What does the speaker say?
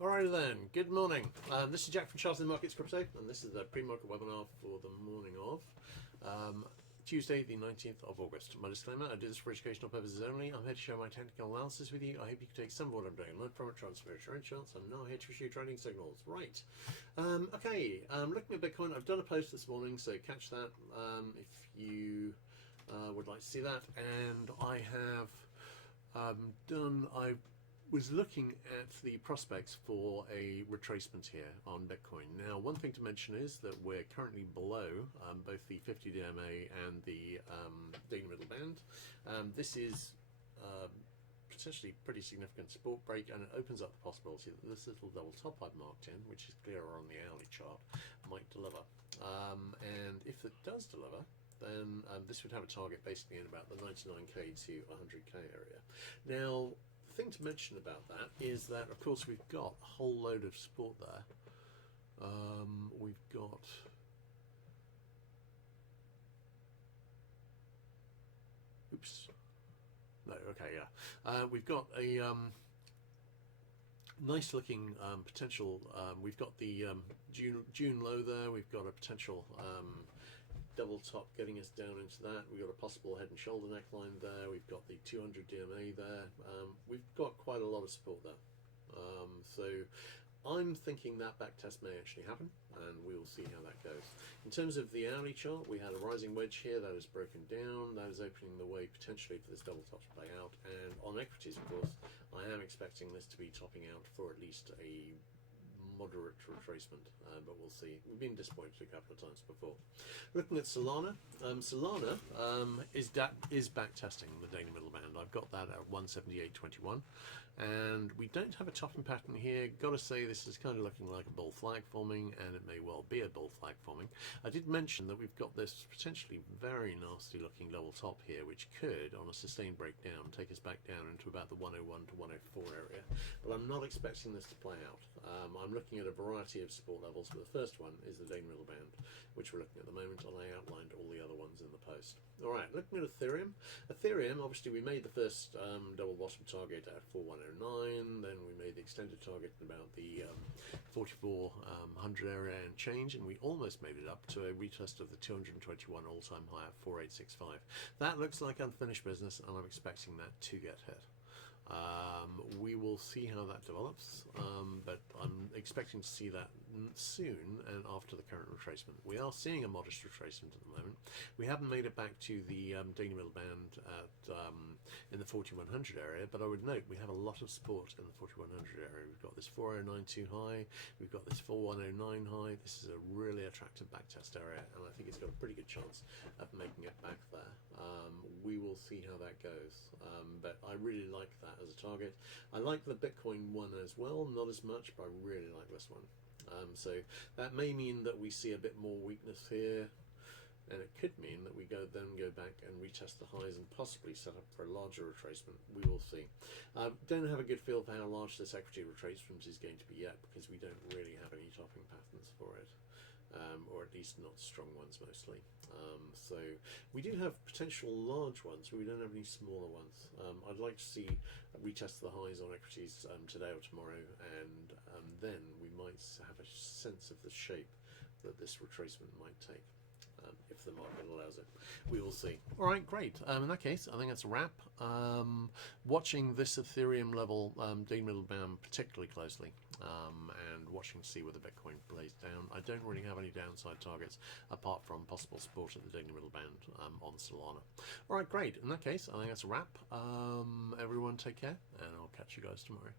Alright then, good morning. This is Jack from Charles in Markets Crypto, and this is the pre-market webinar for the morning of Tuesday, the 19th of August. My disclaimer, I do this for educational purposes only. I'm here to share my technical analysis with you. I hope you can take some of what I'm doing and learn from it, transfer it to your own chance. I'm not here to issue trading signals. Right. Looking at Bitcoin, I've done a post this morning, so catch that if you would like to see that. And I have I was looking at the prospects for a retracement here on Bitcoin. Now, one thing to mention is that we're currently below both the 50 DMA and the daily middle band. This is potentially pretty significant support break, and it opens up the possibility that this little double top I've marked in, which is clearer on the hourly chart, might deliver. And if it does deliver, then this would have a target basically in about the 99k to 100k area. Now, the thing to mention about that is that, of course, we've got a whole load of support there. We've got we've got a nice looking potential. We've got the June low there. We've got a potential double top getting us down into that. We've got a possible head and shoulder neckline there. We've got the 200 DMA there. We've got quite a lot of support there. So I'm thinking that backtest may actually happen, and we will see how that goes. In terms of the hourly chart, we had a rising wedge here that is broken down. That is opening the way potentially for this double top to play out. And on equities, of course, I am expecting this to be topping out for at least a moderate retracement, but we'll see. We've been disappointed a couple of times before. Looking at Solana, is back testing the daily middle band. I've got that at 178.21, and we don't have a topping pattern here. Got to say, this is kind of looking like a bull flag forming, and it may well be a bull flag forming. I did mention that we've got this potentially very nasty looking double top here, which could, on a sustained breakdown, take us back down into about the 101 to 104 area, but I'm not expecting this to play out. I'm looking at a variety of support levels, but the first one is the daily middle band, which we're looking at the moment, and I outlined all the other ones in the post. Alright, looking at Ethereum. Ethereum, obviously we made the first double bottom target at 4109, then we made the extended target at about the 4400 area and change, and we almost made it up to a retest of the 221 all-time high at 4865. That looks like unfinished business, and I'm expecting that to get hit. We will see how that develops, but I'm expecting to see that soon and after the current retracement. We are seeing a modest retracement at the moment. We haven't made it back to the daily middle band at in the 4100 area, but I would note we have a lot of support in the 4100 area. We've got this 4092 high, we've got this 4109 high. This is a really attractive backtest area, and I think it's got a pretty good chance of making it back there. We will see how that goes, but I really like that as a target. I like the Bitcoin one as well, not as much, but I really like this one. So that may mean that we see a bit more weakness here, and it could mean that we then go back and retest the highs and possibly set up for a larger retracement. We will see. Don't have a good feel for how large this equity retracement is going to be yet, because we don't really have any topping patterns for it. Or at least not strong ones mostly. So we do have potential large ones, but we don't have any smaller ones. I'd like to see retest the highs on equities today or tomorrow, and then we might have a sense of the shape that this retracement might take. If the market allows it. We will see. Alright, great. In that case, I think that's a wrap. Watching this Ethereum level daily middle band particularly closely, and watching to see where the Bitcoin plays down. I don't really have any downside targets apart from possible support at the daily middle band on Solana. Alright, great. In that case, I think that's a wrap. Everyone take care, and I'll catch you guys tomorrow.